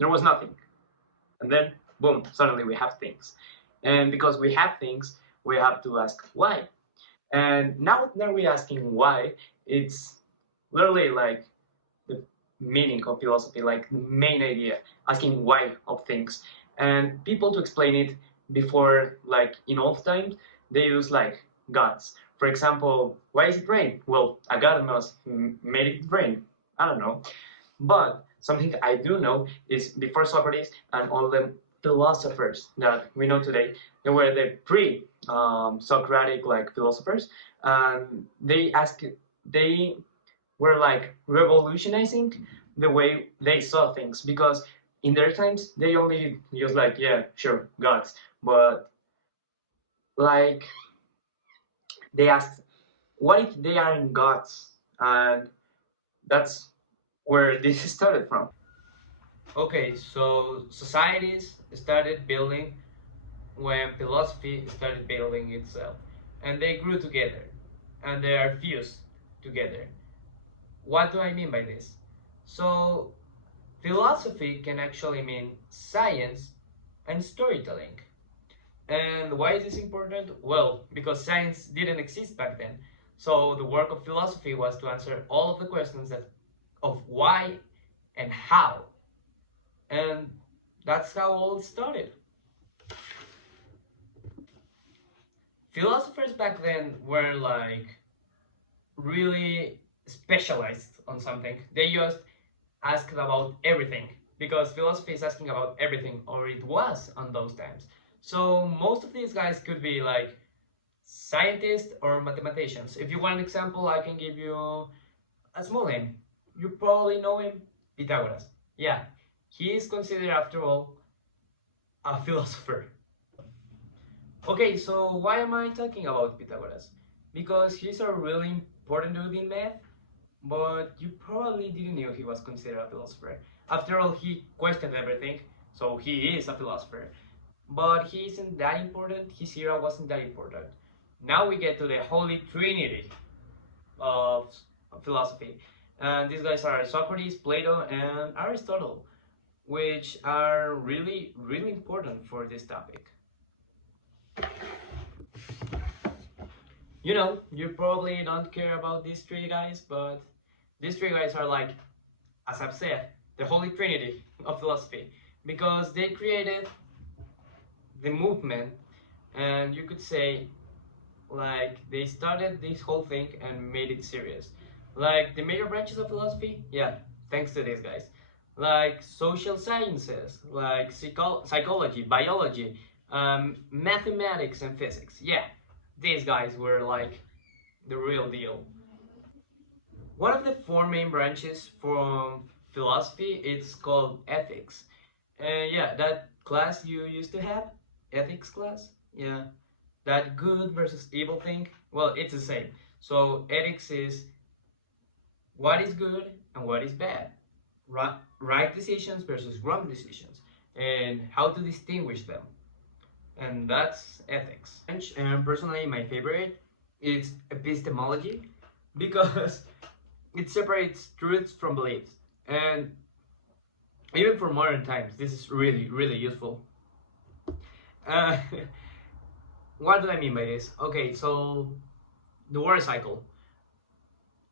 there was nothing. And then, boom, suddenly we have things. And because we have things, we have to ask why. And now that we're asking why, it's literally like the meaning of philosophy, like the main idea, asking why of things. And people to explain it before, like in old times, they use like gods. For example, why is it rain? Well, a god must made it rain. I don't know. But something I do know is before Socrates and all the philosophers that we know today, they were the pre-Socratic like philosophers, and they were like revolutionizing the way they saw things because in their times they only used like yeah sure gods, but like they asked what if they aren't gods, and that's where this started from. Okay, so societies started building when philosophy started building itself, and they grew together, and they are fused together. What do I mean by this? So, philosophy can actually mean science and storytelling. And why is this important? Well, because science didn't exist back then. So the work of philosophy was to answer all of the questions of why and how. And that's how all it started. Philosophers back then were like really specialized on something. They just asked about everything because philosophy is asking about everything, or it was on those times. So most of these guys could be like scientists or mathematicians. If you want an example, I can give you a small name. You probably know him, Pythagoras. Yeah, he is considered, after all, a philosopher. Okay, so why am I talking about Pythagoras? Because he's a really important dude in math, but you probably didn't know he was considered a philosopher. After all, he questioned everything, so he is a philosopher. But he isn't that important, his era wasn't that important. Now we get to the Holy Trinity of philosophy. And these guys are Socrates, Plato, and Aristotle, which are really, really important for this topic. You know, you probably don't care about these three guys, but these three guys are like, as I've said, the Holy Trinity of philosophy, because they created the movement, and you could say, like, they started this whole thing and made it serious. Like, the major branches of philosophy, yeah, thanks to these guys. Like, social sciences, like psychology, biology, mathematics, and physics, yeah, these guys were like the real deal. One of the four main branches from philosophy is called ethics. And yeah, that class you used to have, ethics class, yeah, that good versus evil thing, well, it's the same. So ethics is what is good and what is bad, right decisions versus wrong decisions, and how to distinguish them. And that's ethics. And personally, my favorite is epistemology because it separates truths from beliefs. And even for modern times, this is really, really useful. Uh, what do I mean by this? Okay, so the water cycle.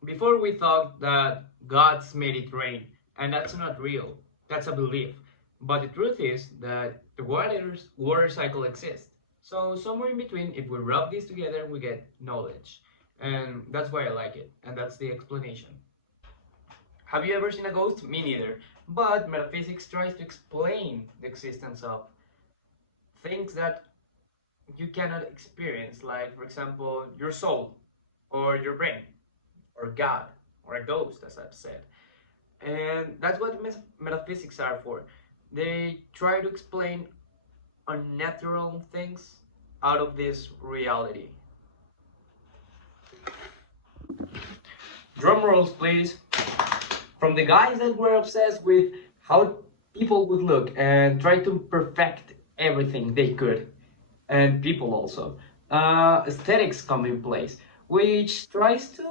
Before we thought that gods made it rain, and that's not real. That's a belief. But the truth is that the water cycle exists. So somewhere in between, if we rub these together, we get knowledge. And that's why I like it. And that's the explanation. Have you ever seen a ghost? Me neither. But metaphysics tries to explain the existence of things that you cannot experience, like, for example, your soul, or your brain, or God, or a ghost, as I've said. And that's what metaphysics are for. They try to explain unnatural things out of this reality. Drum rolls, please. From the guys that were obsessed with how people would look and try to perfect everything they could, and people also. Aesthetics come in place, which tries to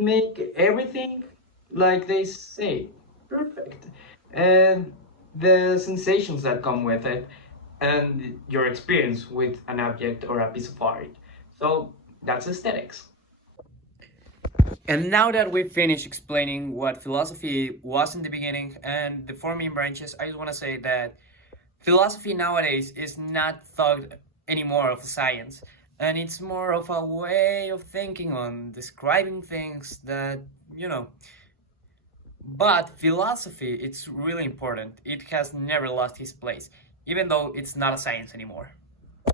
make everything, like they say, perfect. And the sensations that come with it, and your experience with an object or a piece of art. So that's aesthetics. And now that we've finished explaining what philosophy was in the beginning and the four main branches, I just want to say that philosophy nowadays is not thought anymore of a science, and it's more of a way of thinking on describing things that, you know. But philosophy, it's really important. It has never lost its place, even though it's not a science anymore.